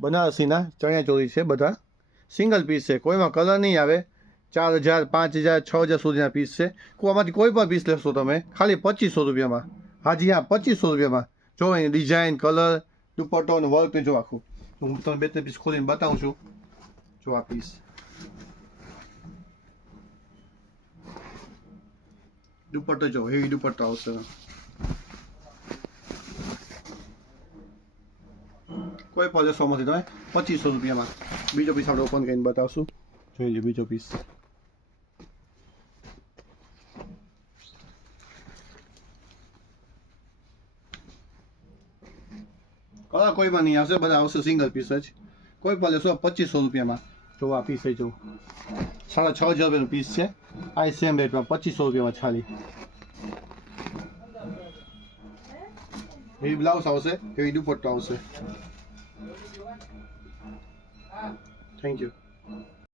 બનારસીના ચણિયા ચોળી છે બધા, single piece છે, કોઈમાં કલર નહીં આવે. 4000, 5000, 6000 સુધીના પીસ છે. આમાંથી કોઈ પણ પીસ લેશો તમે ખાલી 2500 રૂપિયામાં. હાજી હા, 2500 રૂપિયામાં. જો એની ડિઝાઇન, કલર, દુપટ્ટો અને વર્ક જો આખું. હું તમને 2-3 પીસ ખોલીને બતાવું છું. જો આ પીસ દુપટ્ટો જો હેવી દુપટ્ટો આવશે. કોઈ પણ લેશો આમાંથી તમે 2500 રૂપિયામાં. બીજો પીસ આપણે ઓપન કરીને બતાવશું. જોઈ લો બીજો પીસ. કલર કોઈમાં નહીં આવશે, બધા આવશે સિંગલ પીસ જ. કોઈ પણ લેશો 2500 રૂપિયામાં. જો આ પીસ જો 6500 રૂપિયાનું પીસ છે. આ સેમ રેટમાં 2500 રૂપિયામાં ખાલી. એવી બ્લાઉઝ આવશે, એવી દુપટ્ટો આવશે. Thank you.